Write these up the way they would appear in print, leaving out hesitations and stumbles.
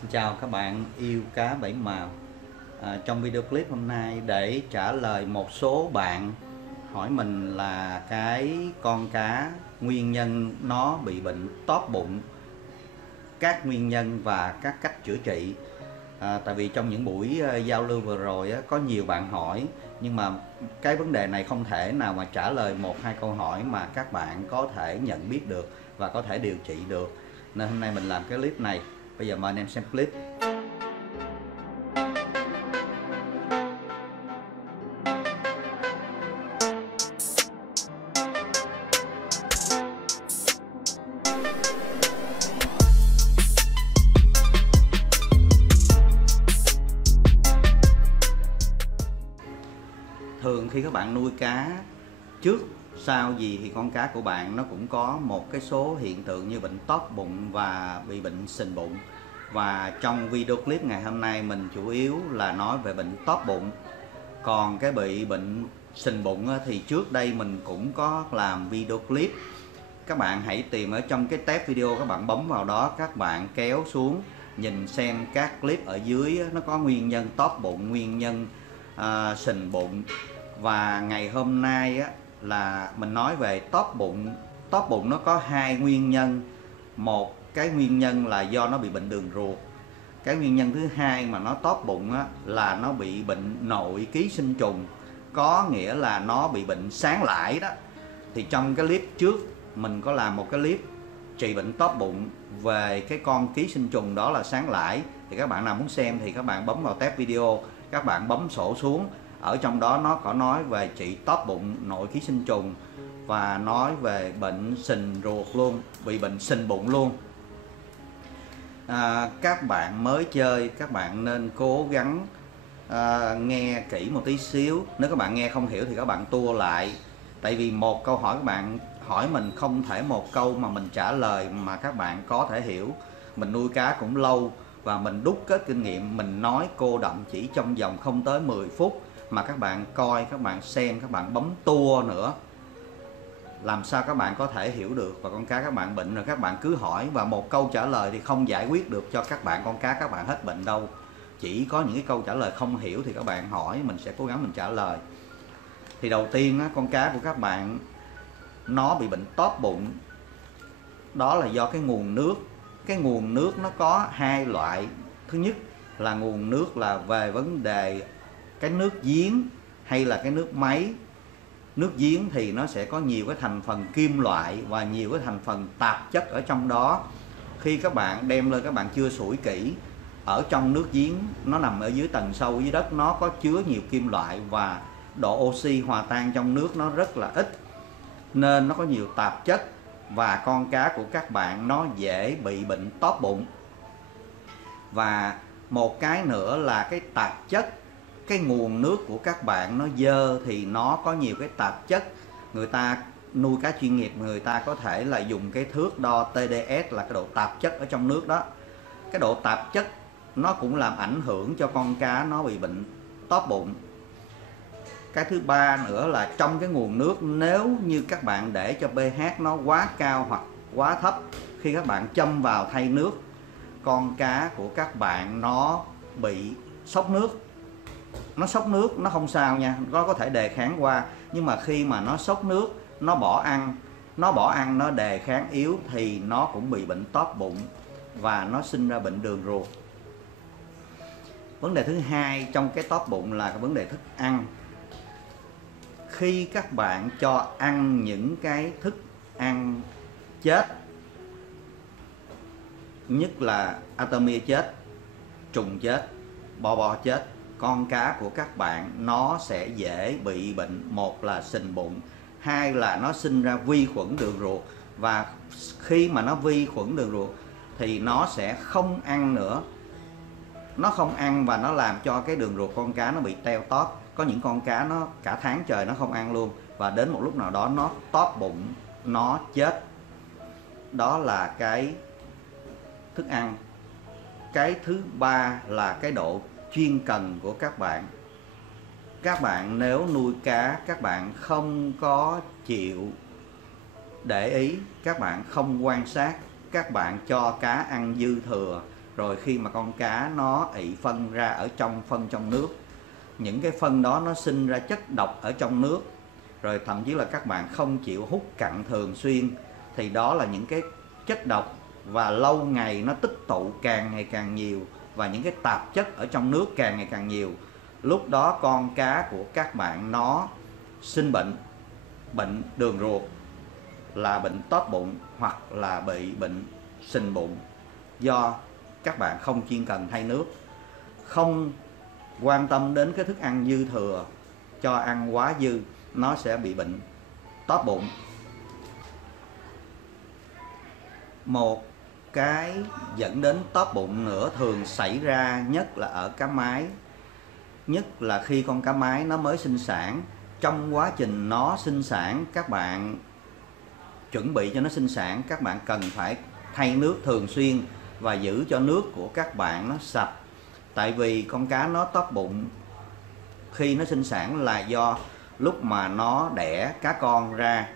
Xin chào các bạn yêu cá bảy màu. Trong video clip hôm nay để trả lời một số bạn hỏi mình là cái con cá nguyên nhân nó bị bệnh tóp bụng, các nguyên nhân và các cách chữa trị. Tại vì trong những buổi giao lưu vừa rồi có nhiều bạn hỏi, nhưng mà cái vấn đề này không thể nào mà trả lời một hai câu hỏi mà các bạn có thể nhận biết được và có thể điều trị được, nên hôm nay mình làm cái clip này. Bây giờ mời anh em xem clip. Thường khi các bạn nuôi cá, trước sau gì thì con cá của bạn nó cũng có một cái số hiện tượng như bệnh tóp bụng và bị bệnh sình bụng. Và trong video clip ngày hôm nay mình chủ yếu là nói về bệnh tóp bụng. Còn cái bị bệnh sình bụng thì trước đây mình cũng có làm video clip. Các bạn hãy tìm ở trong cái tab video, các bạn bấm vào đó, các bạn kéo xuống nhìn xem các clip ở dưới nó có nguyên nhân tóp bụng, nguyên nhân sình bụng. Và ngày hôm nay là mình nói về tóp bụng. Tóp bụng nó có hai nguyên nhân. Một cái nguyên nhân là do nó bị bệnh đường ruột. Cái nguyên nhân thứ hai mà nó tóp bụng là nó bị bệnh nội ký sinh trùng, có nghĩa là nó bị bệnh sáng lãi đó. Thì trong cái clip trước mình có làm một cái clip trị bệnh tóp bụng về cái con ký sinh trùng đó là sáng lãi. Thì các bạn nào muốn xem thì các bạn bấm vào tab video, các bạn bấm sổ xuống. Ở trong đó nó có nói về trị tóp bụng nội ký sinh trùng và nói về bệnh sình ruột luôn, bị bệnh sình bụng luôn. Các bạn mới chơi, các bạn nên cố gắng nghe kỹ một tí xíu. Nếu các bạn nghe không hiểu thì các bạn tua lại. Tại vì một câu hỏi các bạn hỏi mình không thể một câu mà mình trả lời mà các bạn có thể hiểu. Mình nuôi cá cũng lâu và mình đúc kết kinh nghiệm, mình nói cô đọng chỉ trong vòng không tới 10 phút mà các bạn coi, các bạn xem, các bạn bấm tua nữa, làm sao các bạn có thể hiểu được. Và con cá các bạn bệnh rồi các bạn cứ hỏi, và một câu trả lời thì không giải quyết được cho các bạn con cá các bạn hết bệnh đâu. Chỉ có những cái câu trả lời không hiểu thì các bạn hỏi, mình sẽ cố gắng mình trả lời. Thì đầu tiên con cá của các bạn nó bị bệnh tóp bụng, đó là do cái nguồn nước. Cái nguồn nước nó có hai loại. Thứ nhất là nguồn nước là về vấn đề cái nước giếng hay là cái nước máy. Nước giếng thì nó sẽ có nhiều cái thành phần kim loại và nhiều cái thành phần tạp chất ở trong đó. Khi các bạn đem lên các bạn chưa sủi kỹ, ở trong nước giếng nó nằm ở dưới tầng sâu dưới đất, nó có chứa nhiều kim loại và độ oxy hòa tan trong nước nó rất là ít, nên nó có nhiều tạp chất và con cá của các bạn nó dễ bị bệnh tóp bụng. Và một cái nữa là cái tạp chất. Cái nguồn nước của các bạn nó dơ thì nó có nhiều cái tạp chất. Người ta nuôi cá chuyên nghiệp, người ta có thể là dùng cái thước đo TDS là cái độ tạp chất ở trong nước đó. Cái độ tạp chất nó cũng làm ảnh hưởng cho con cá nó bị bệnh tóp bụng. Cái thứ ba nữa là trong cái nguồn nước, nếu như các bạn để cho pH nó quá cao hoặc quá thấp, khi các bạn châm vào thay nước, con cá của các bạn nó bị sốc nước. Nó sốc nước nó không sao nha, nó có thể đề kháng qua. Nhưng mà khi mà nó sốc nước, nó bỏ ăn, nó đề kháng yếu thì nó cũng bị bệnh tóp bụng và nó sinh ra bệnh đường ruột. Vấn đề thứ hai trong cái tóp bụng là cái vấn đề thức ăn. Khi các bạn cho ăn những cái thức ăn chết, nhất là artemia chết, trùng chết, bo chết, con cá của các bạn nó sẽ dễ bị bệnh. Một là sình bụng, hai là nó sinh ra vi khuẩn đường ruột. Và khi mà nó vi khuẩn đường ruột thì nó sẽ không ăn nữa. Nó không ăn và nó làm cho cái đường ruột con cá nó bị teo tóp. Có những con cá nó cả tháng trời nó không ăn luôn, và đến một lúc nào đó nó tóp bụng, nó chết. Đó là cái thức ăn. Cái thứ ba là cái độ chuyên cần của các bạn. Các bạn nếu nuôi cá, các bạn không có chịu để ý, các bạn không quan sát, các bạn cho cá ăn dư thừa rồi khi mà con cá nó ị phân ra ở trong phân trong nước, những cái phân đó nó sinh ra chất độc ở trong nước, rồi thậm chí là các bạn không chịu hút cặn thường xuyên, thì đó là những cái chất độc và lâu ngày nó tích tụ càng ngày càng nhiều, và những cái tạp chất ở trong nước càng ngày càng nhiều. Lúc đó con cá của các bạn nó sinh bệnh đường ruột, là bệnh tóp bụng, hoặc là bị bệnh sình bụng, do các bạn không chuyên cần thay nước, không quan tâm đến cái thức ăn dư thừa, cho ăn quá dư, nó sẽ bị bệnh tóp bụng. Một cái dẫn đến tóp bụng nữa thường xảy ra nhất là ở cá mái, nhất là khi con cá mái nó mới sinh sản. Trong quá trình nó sinh sản, các bạn chuẩn bị cho nó sinh sản, các bạn cần phải thay nước thường xuyên và giữ cho nước của các bạn nó sạch. Tại vì con cá nó tóp bụng khi nó sinh sản là do lúc mà nó đẻ cá con ra,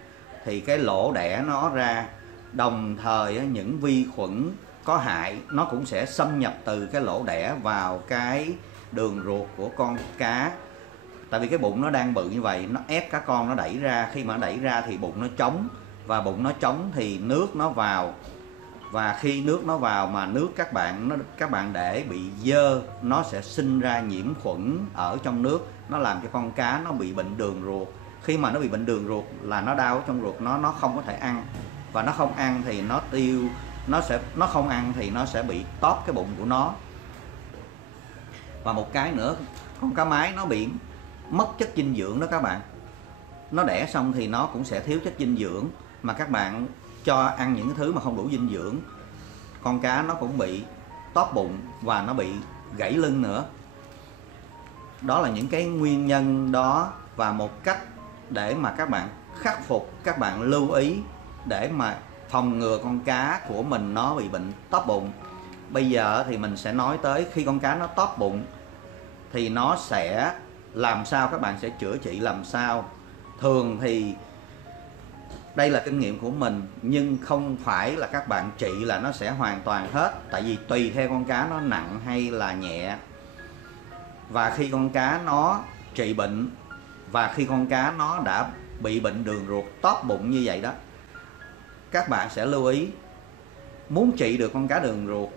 thì cái lỗ đẻ nó ra, đồng thời những vi khuẩn có hại nó cũng sẽ xâm nhập từ cái lỗ đẻ vào cái đường ruột của con cá. Tại vì cái bụng nó đang bự như vậy, nó ép cá con nó đẩy ra, khi mà nó đẩy ra thì bụng nó trống, và bụng nó trống thì nước nó vào, và khi nước nó vào mà nước các bạn để bị dơ, nó sẽ sinh ra nhiễm khuẩn ở trong nước, nó làm cho con cá nó bị bệnh đường ruột. Khi mà nó bị bệnh đường ruột là nó đau ở trong ruột, nó không có thể ăn, và nó không ăn thì nó không ăn thì nó sẽ bị tóp cái bụng của nó. Và một cái nữa, con cá mái nó bị mất chất dinh dưỡng đó các bạn. Nó đẻ xong thì nó cũng sẽ thiếu chất dinh dưỡng, mà các bạn cho ăn những thứ mà không đủ dinh dưỡng, con cá nó cũng bị tóp bụng và nó bị gãy lưng nữa. Đó là những cái nguyên nhân đó, và một cách để mà các bạn khắc phục, các bạn lưu ý để mà phòng ngừa con cá của mình nó bị bệnh tóp bụng. Bây giờ thì mình sẽ nói tới khi con cá nó tóp bụng thì nó sẽ làm sao, các bạn sẽ chữa trị làm sao. Thường thì đây là kinh nghiệm của mình, nhưng không phải là các bạn trị là nó sẽ hoàn toàn hết, tại vì tùy theo con cá nó nặng hay là nhẹ. Và khi con cá nó trị bệnh, và khi con cá nó đã bị bệnh đường ruột tóp bụng như vậy đó, các bạn sẽ lưu ý, muốn trị được con cá đường ruột,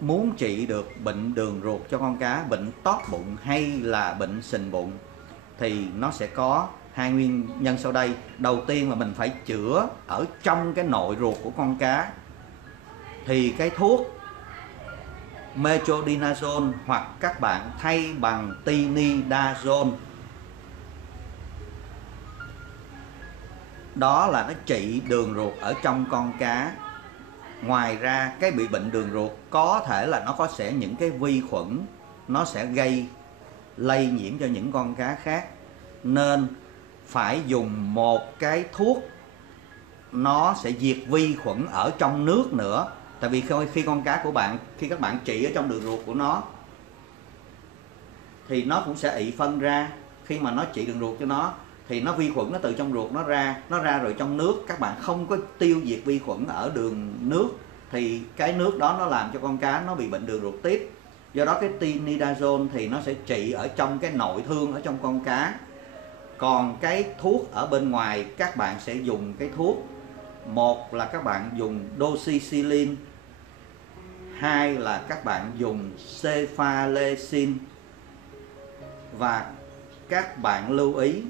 muốn trị được bệnh đường ruột cho con cá, bệnh tóp bụng hay là bệnh sình bụng, thì nó sẽ có hai nguyên nhân sau đây. Đầu tiên là mình phải chữa ở trong cái nội ruột của con cá, thì cái thuốc metronidazole hoặc các bạn thay bằng tinidazole, đó là nó trị đường ruột ở trong con cá. Ngoài ra cái bị bệnh đường ruột có thể là nó có những cái vi khuẩn, nó sẽ gây lây nhiễm cho những con cá khác, nên phải dùng một cái thuốc nó sẽ diệt vi khuẩn ở trong nước nữa. Tại vì khi con cá của bạn, khi các bạn trị ở trong đường ruột của nó thì nó cũng sẽ ị phân ra. Khi mà nó trị đường ruột cho nó thì nó vi khuẩn nó từ trong ruột nó ra rồi trong nước, các bạn không có tiêu diệt vi khuẩn ở đường nước thì cái nước đó nó làm cho con cá nó bị bệnh đường ruột tiếp. Do đó cái tinidazole thì nó sẽ trị ở trong cái nội thương ở trong con cá. Còn cái thuốc ở bên ngoài, các bạn sẽ dùng cái thuốc, một là các bạn dùng doxycycline, hai là các bạn dùng cephalaxin. Và các bạn lưu ý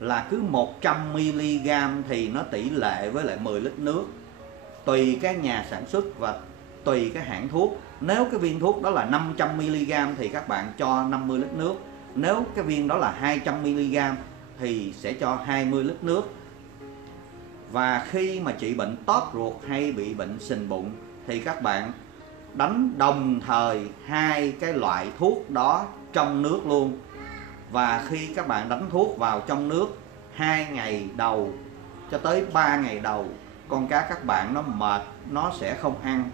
là cứ 100mg thì nó tỷ lệ với lại 10 lít nước, tùy cái nhà sản xuất và tùy cái hãng thuốc. Nếu cái viên thuốc đó là 500mg thì các bạn cho 50 lít nước. Nếu cái viên đó là 200mg thì sẽ cho 20 lít nước. Và khi mà trị bệnh tóp ruột hay bị bệnh sình bụng thì các bạn đánh đồng thời hai cái loại thuốc đó trong nước luôn. Và khi các bạn đánh thuốc vào trong nước 2 ngày đầu cho tới 3 ngày đầu, con cá các bạn nó mệt, nó sẽ không ăn.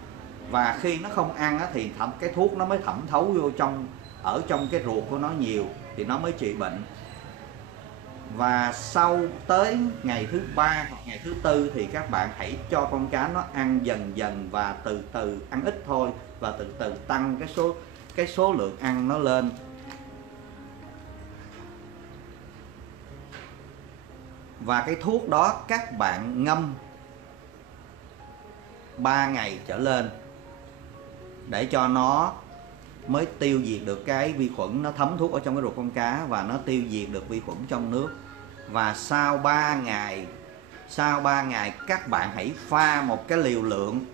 Và khi nó không ăn thì cái thuốc nó mới thẩm thấu vô ở trong cái ruột của nó nhiều thì nó mới trị bệnh. Và sau tới ngày thứ 3 hoặc ngày thứ 4 thì các bạn hãy cho con cá nó ăn dần dần và từ từ ăn ít thôi, và từ từ tăng cái số lượng ăn nó lên. Và cái thuốc đó các bạn ngâm 3 ngày trở lên để cho nó mới tiêu diệt được cái vi khuẩn, nó thấm thuốc ở trong cái ruột con cá và nó tiêu diệt được vi khuẩn trong nước. Và sau 3 ngày các bạn hãy pha một cái liều lượng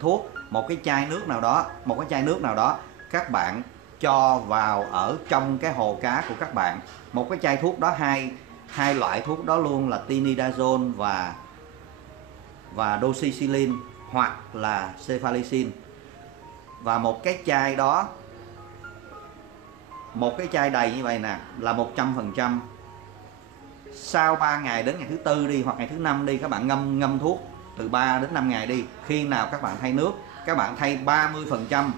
thuốc, một cái chai nước nào đó các bạn cho vào ở trong cái hồ cá của các bạn. Một cái chai thuốc đó, hai loại thuốc đó luôn là tinidazole và doxycycline hoặc là cephalizine. Và một cái chai đó, một cái chai đầy như vậy nè là 100%. Sau 3 ngày đến ngày thứ 4 đi, hoặc ngày thứ 5 đi, các bạn ngâm thuốc từ 3 đến 5 ngày đi. Khi nào các bạn thay nước, các bạn thay 30%,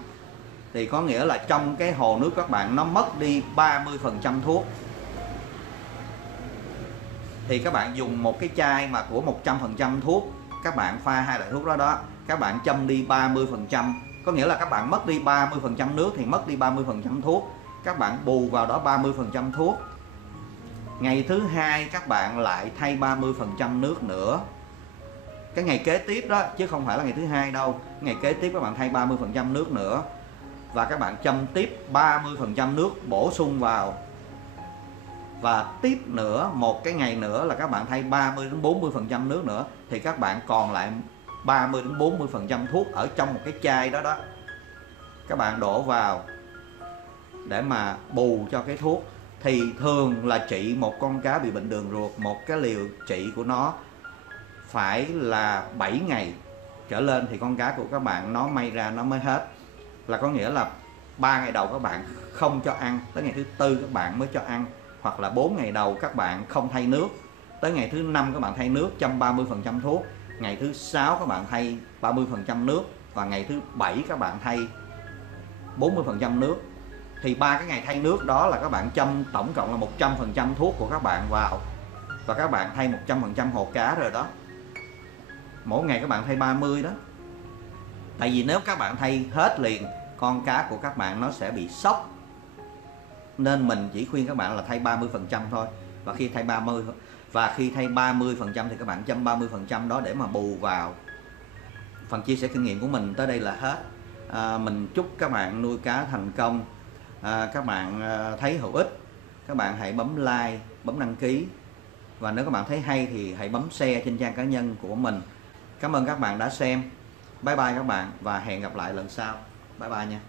thì có nghĩa là trong cái hồ nước các bạn nó mất đi 30% thuốc. Thì các bạn dùng một cái chai mà của 100% thuốc, các bạn pha hai loại thuốc đó, các bạn châm đi 30%. Có nghĩa là các bạn mất đi 30% nước thì mất đi 30% thuốc. Các bạn bù vào đó 30% thuốc. Ngày thứ 2 các bạn lại thay 30% nước nữa. Cái ngày kế tiếp đó, chứ không phải là ngày thứ 2 đâu. Ngày kế tiếp các bạn thay 30% nước nữa. Và các bạn châm tiếp 30% nước bổ sung vào. Và tiếp nữa, một cái ngày nữa là các bạn thay 30-40% nước nữa. Thì các bạn còn lại 30-40% thuốc ở trong một cái chai đó đó. Các bạn đổ vào để mà bù cho cái thuốc. Thì thường là trị một con cá bị bệnh đường ruột, một cái liều trị của nó phải là 7 ngày trở lên thì con cá của các bạn nó may ra nó mới hết. Là có nghĩa là 3 ngày đầu các bạn không cho ăn, tới ngày thứ 4 các bạn mới cho ăn. Hoặc là 4 ngày đầu các bạn không thay nước, tới ngày thứ 5 các bạn thay nước, châm 30% thuốc. Ngày thứ 6 các bạn thay 30% nước. Và ngày thứ 7 các bạn thay 40% nước. Thì 3 cái ngày thay nước đó là các bạn châm tổng cộng là 100% thuốc của các bạn vào. Và các bạn thay 100% hồ cá rồi đó. Mỗi ngày các bạn thay 30 đó. Tại vì nếu các bạn thay hết liền, con cá của các bạn nó sẽ bị sốc. Nên mình chỉ khuyên các bạn là thay 30% thôi. Và khi thay 30% thì các bạn châm 30% đó để mà bù vào. Phần chia sẻ kinh nghiệm của mình tới đây là hết. Mình chúc các bạn nuôi cá thành công. Các bạn thấy hữu ích, các bạn hãy bấm like, bấm đăng ký. Và nếu các bạn thấy hay thì hãy bấm share trên trang cá nhân của mình. Cảm ơn các bạn đã xem. Bye bye các bạn và hẹn gặp lại lần sau. Bye bye nha.